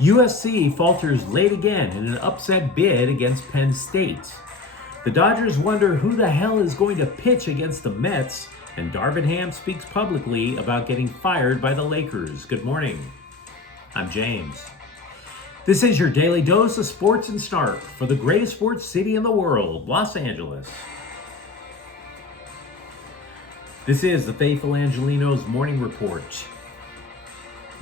USC falters late again in an upset bid against Penn State. The Dodgers wonder who the hell is going to pitch against the Mets, and Darvin Ham speaks publicly about getting fired by the Lakers. Good morning. I'm James. This is your daily dose of sports and snark for the greatest sports city in the world, Los Angeles. This is the faithful Angelenos morning report.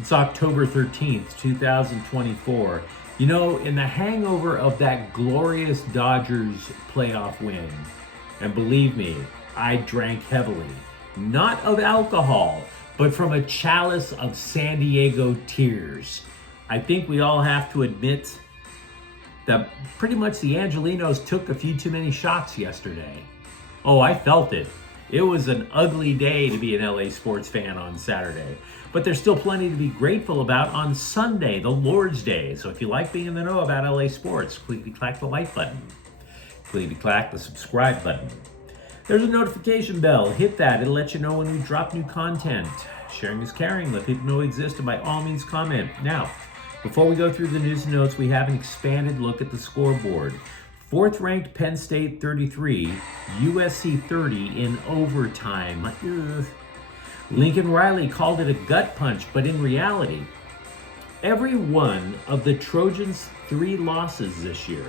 It's October 13th, 2024. You know, in the hangover of that glorious Dodgers playoff win, and believe me, I drank heavily, not of alcohol, but from a chalice of San Diego tears. I think we all have to admit that pretty much the Angelenos took a few too many shots yesterday. Oh, I felt it. It was an ugly day to be an LA sports fan on Saturday. But there's still plenty to be grateful about on Sunday, the Lord's Day. So if you like being in the know about LA sports, clickety-clack the like button. Clickety-clack the subscribe button. There's a notification bell. Hit that. It'll let you know when we drop new content. Sharing is caring. Let people know we exist, and by all means comment. Now, before we go through the news and notes, we have an expanded look at the scoreboard. Fourth ranked Penn State 33, USC 30 in overtime. Ugh. Lincoln Riley called it a gut punch, but in reality, every one of the Trojans' 3 losses this year,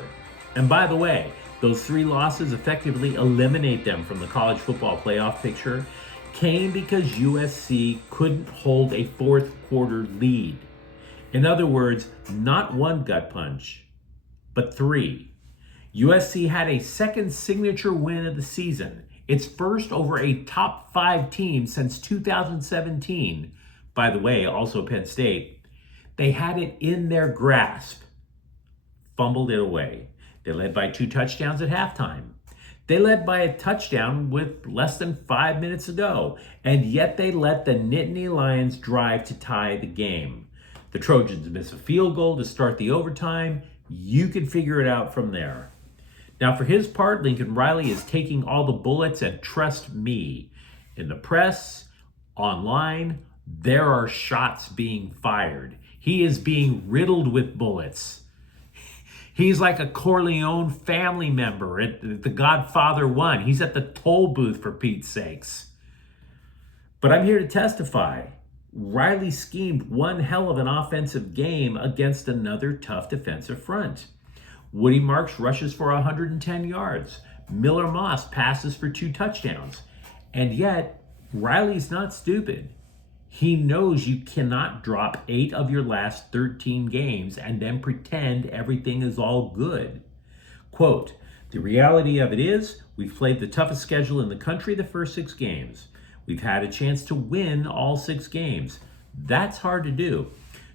and by the way, those 3 losses effectively eliminate them from the college football playoff picture, came because USC couldn't hold a fourth quarter lead. In other words, not one gut punch, but 3. USC had a second signature win of the season, its first over a top 5 team since 2017. By the way, also Penn State. They had it in their grasp, fumbled it away. They led by 2 touchdowns at halftime. They led by a touchdown with less than 5 minutes to go, and yet they let the Nittany Lions drive to tie the game. The Trojans miss a field goal to start the overtime. You can figure it out from there. Now, for his part, Lincoln Riley is taking all the bullets, and trust me, in the press, online, there are shots being fired. He is being riddled with bullets. He's like a Corleone family member at The Godfather 1. He's at the toll booth, for Pete's sakes. But I'm here to testify. Riley schemed one hell of an offensive game against another tough defensive front. Woody Marks rushes for 110 yards. Miller Moss passes for 2 touchdowns. And yet, Riley's not stupid. He knows you cannot drop 8 of your last 13 games and then pretend everything is all good. Quote, "The reality of it is, we've played the toughest schedule in the country the first 6 games. We've had a chance to win all 6 games. That's hard to do.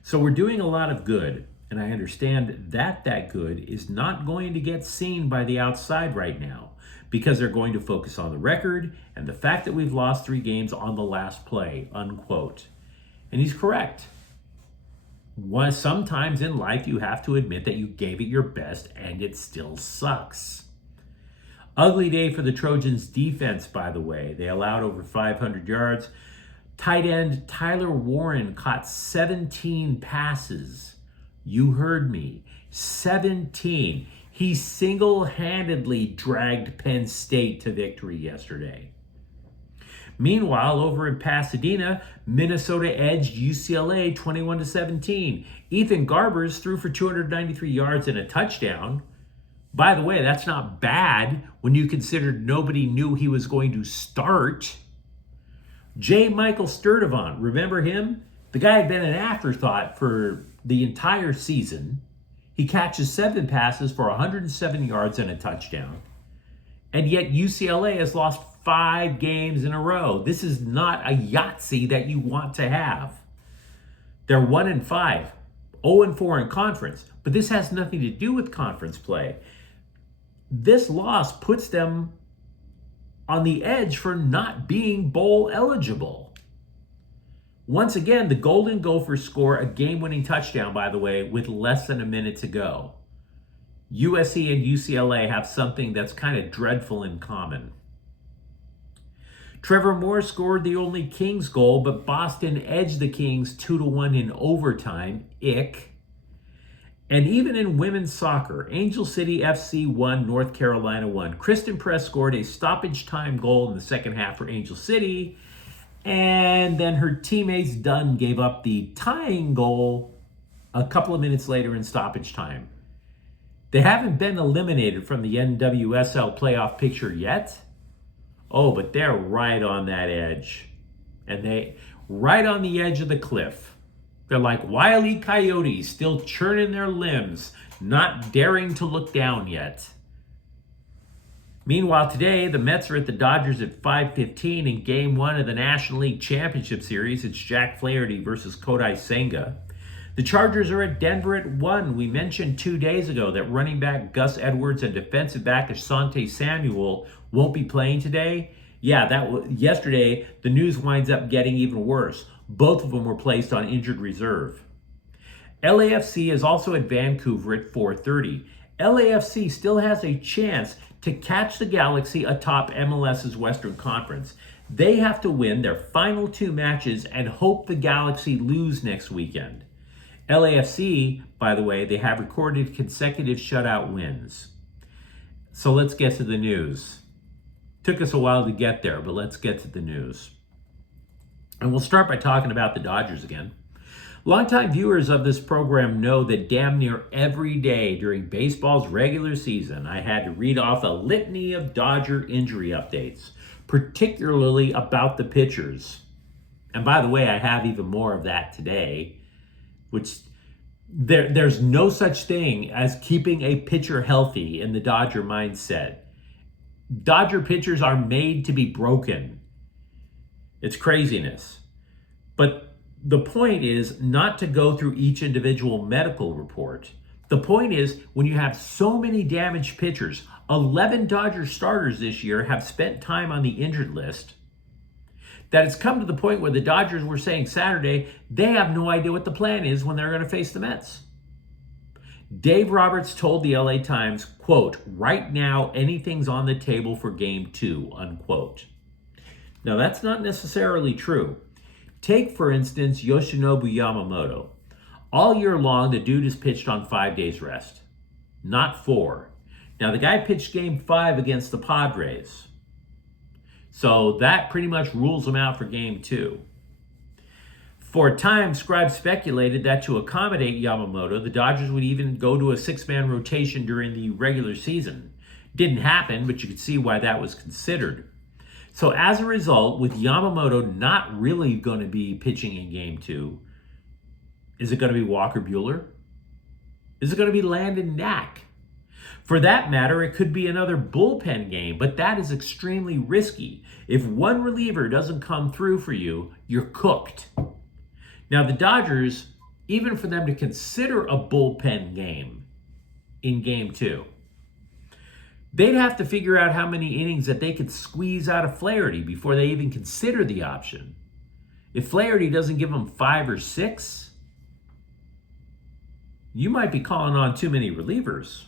So we're doing a lot of good. And I understand that good is not going to get seen by the outside right now, because they're going to focus on the record and the fact that we've lost 3 games on the last play," unquote. And he's correct. Sometimes in life you have to admit that you gave it your best and it still sucks. Ugly day for the Trojans defense, by the way. They allowed over 500 yards. Tight end Tyler Warren caught 17 passes. You heard me, 17. He single-handedly dragged Penn State to victory yesterday. Meanwhile, over in Pasadena, Minnesota edged UCLA 21-17. Ethan Garbers threw for 293 yards and a touchdown. By the way, that's not bad when you consider nobody knew he was going to start. J. Michael Sturdivant, remember him? The guy had been an afterthought for the entire season. He catches 7 passes for 107 yards and a touchdown. And yet UCLA has lost 5 games in a row. This is not a Yahtzee that you want to have. They're 1-5, 0-4 in conference, but this has nothing to do with conference play. This loss puts them on the edge for not being bowl eligible. Once again, the Golden Gophers score a game-winning touchdown, by the way, with less than a minute to go. USC and UCLA have something that's kind of dreadful in common. Trevor Moore scored the only Kings goal, but Boston edged the Kings 2-1 in overtime. Ick. And even in women's soccer, Angel City FC won, North Carolina won. Kristen Press scored a stoppage time goal in the second half for Angel City. And then her teammates Dunn gave up the tying goal a couple of minutes later in stoppage time. They haven't been eliminated from the NWSL playoff picture yet. Oh, but they're right on that edge. And they right on the edge of the cliff. They're like Wile E. Coyotes, still churning their limbs, not daring to look down yet. Meanwhile, today, the Mets are at the Dodgers at 5:15 in Game 1 of the National League Championship Series. It's Jack Flaherty versus Kodai Senga. The Chargers are at Denver at 1. We mentioned 2 days ago that running back Gus Edwards and defensive back Asante Samuel won't be playing today. Yeah, yesterday, the news winds up getting even worse. Both of them were placed on injured reserve. LAFC is also at Vancouver at 4:30. LAFC still has a chance to catch the Galaxy atop MLS's Western Conference. They have to win their final 2 matches and hope the Galaxy lose next weekend. LAFC, by the way, they have recorded consecutive shutout wins. So let's get to the news. Took us a while to get there, but let's get to the news. And we'll start by talking about the Dodgers again. Longtime viewers of this program know that damn near every day during baseball's regular season, I had to read off a litany of Dodger injury updates, particularly about the pitchers. And by the way, I have even more of that today, which there's no such thing as keeping a pitcher healthy in the Dodger mindset. Dodger pitchers are made to be broken. It's craziness. But the point is not to go through each individual medical report. The point is, when you have so many damaged pitchers, 11 Dodger starters this year have spent time on the injured list, that it's come to the point where the Dodgers were saying Saturday, they have no idea what the plan is when they're going to face the Mets. Dave Roberts told the LA Times, quote, "Right now, anything's on the table for Game 2, unquote." Now, that's not necessarily true. Take, for instance, Yoshinobu Yamamoto. All year long, the dude has pitched on 5 days rest, not 4. Now, the guy pitched Game 5 against the Padres. So that pretty much rules him out for Game 2. For a time, scribes speculated that to accommodate Yamamoto, the Dodgers would even go to a 6-man rotation during the regular season. Didn't happen, but you could see why that was considered. So as a result, with Yamamoto not really going to be pitching in Game 2, is it going to be Walker Buehler? Is it going to be Landon Knack? For that matter, it could be another bullpen game, but that is extremely risky. If one reliever doesn't come through for you, you're cooked. Now, the Dodgers, even for them to consider a bullpen game in Game 2, they'd have to figure out how many innings that they could squeeze out of Flaherty before they even consider the option. If Flaherty doesn't give them 5 or 6, you might be calling on too many relievers.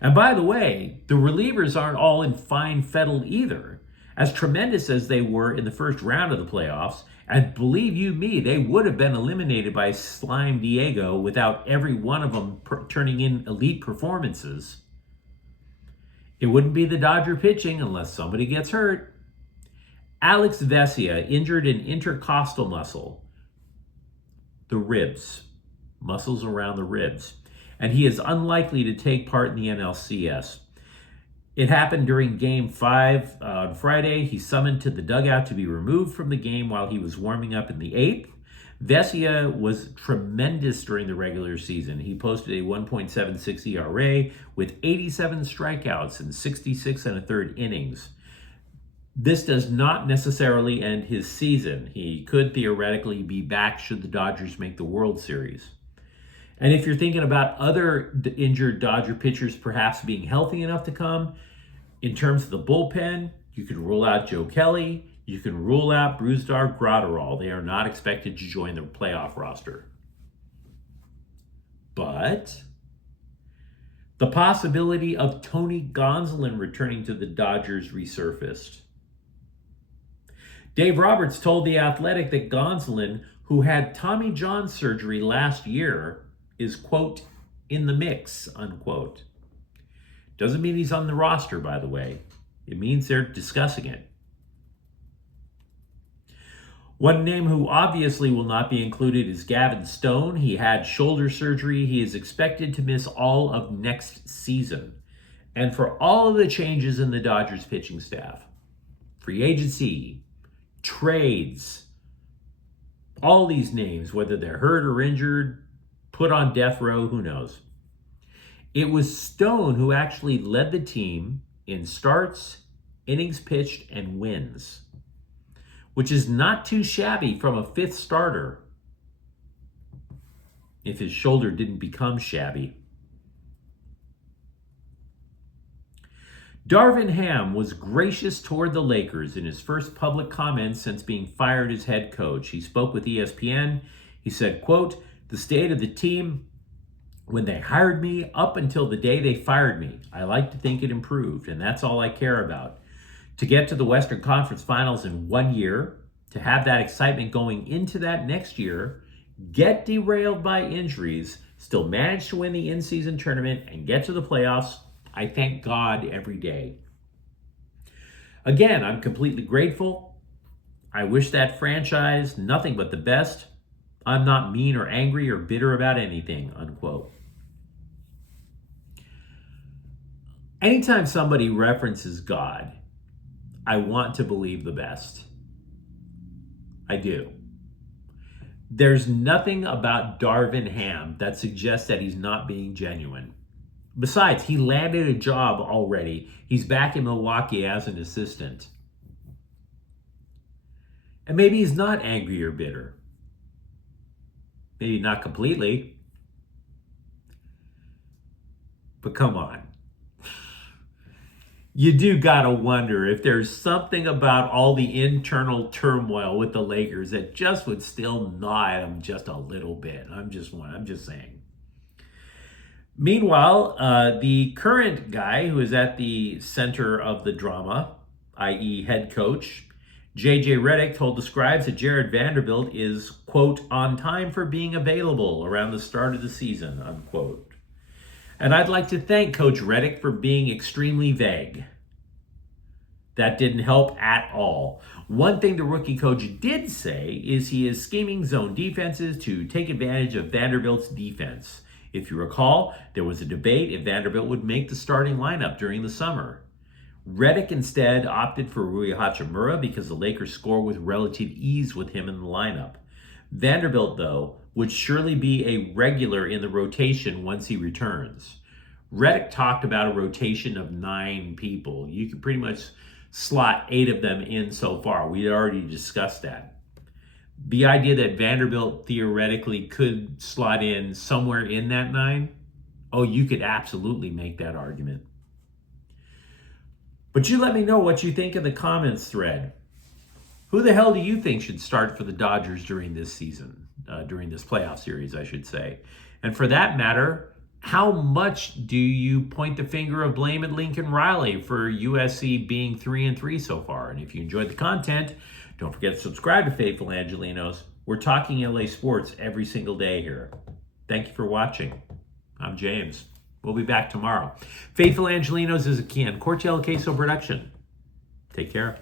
And by the way, the relievers aren't all in fine fettle either. As tremendous as they were in the first round of the playoffs, and believe you me, they would have been eliminated by Slime Diego without every one of them turning in elite performances. It wouldn't be the Dodger pitching unless somebody gets hurt. Alex Vesia injured an intercostal muscle, the ribs, muscles around the ribs, and he is unlikely to take part in the NLCS. It happened during Game 5 on Friday. He's summoned to the dugout to be removed from the game while he was warming up in the 8th. Vesia was tremendous during the regular season. He posted a 1.76 ERA with 87 strikeouts in 66 1/3 innings. This does not necessarily end his season. He could theoretically be back should the Dodgers make the World Series. And if you're thinking about other injured Dodger pitchers perhaps being healthy enough to come, in terms of the bullpen, you can rule out Joe Kelly. You can rule out Brusdar Graterol. They are not expected to join the playoff roster. But the possibility of Tony Gonsolin returning to the Dodgers resurfaced. Dave Roberts told The Athletic that Gonsolin, who had Tommy John surgery last year, is, quote, in the mix, unquote. Doesn't mean he's on the roster, by the way. It means they're discussing it. One name who obviously will not be included is Gavin Stone. He had shoulder surgery. He is expected to miss all of next season. And for all of the changes in the Dodgers pitching staff, free agency, trades, all these names, whether they're hurt or injured, put on death row, who knows? It was Stone who actually led the team in starts, innings pitched, and wins, which is not too shabby from a fifth starter if his shoulder didn't become shabby. Darvin Ham was gracious toward the Lakers in his first public comments since being fired as head coach. He spoke with ESPN. He said, quote, "The state of the team when they hired me up until the day they fired me, I like to think it improved, and that's all I care about. To get to the Western Conference Finals in 1 year, to have that excitement going into that next year, get derailed by injuries, still manage to win the in-season tournament and get to the playoffs, I thank God every day. Again, I'm completely grateful. I wish that franchise nothing but the best. I'm not mean or angry or bitter about anything," unquote. Anytime somebody references God, I want to believe the best. I do. There's nothing about Darvin Ham that suggests that he's not being genuine. Besides, he landed a job already. He's back in Milwaukee as an assistant. And maybe he's not angry or bitter. Maybe not completely. But come on. You do gotta wonder if there's something about all the internal turmoil with the Lakers that just would still gnaw at them just a little bit. I'm just saying. Meanwhile, the current guy who is at the center of the drama, i.e. head coach, J.J. Redick, told the Scribes that Jared Vanderbilt is, quote, on time for being available around the start of the season, unquote. And I'd like to thank Coach Redick for being extremely vague. That didn't help at all. One thing the rookie coach did say is he is scheming zone defenses to take advantage of Vanderbilt's defense. If you recall, there was a debate if Vanderbilt would make the starting lineup during the summer. Redick instead opted for Rui Hachimura because the Lakers score with relative ease with him in the lineup. Vanderbilt, though, would surely be a regular in the rotation once he returns. Redick talked about a rotation of 9 people. You could pretty much slot 8 of them in so far. We had already discussed that. The idea that Vanderbilt theoretically could slot in somewhere in that 9, oh, you could absolutely make that argument. But you let me know what you think in the comments thread. Who the hell do you think should start for the Dodgers during this season? During this playoff series, I should say. And for that matter, how much do you point the finger of blame at Lincoln Riley for USC being 3-3 so far? And if you enjoyed the content, don't forget to subscribe to Faithful Angelenos. We're talking LA sports every single day here. Thank you for watching. I'm James. We'll be back tomorrow. Faithful Angelenos is a Kian Cortell Queso production. Take care.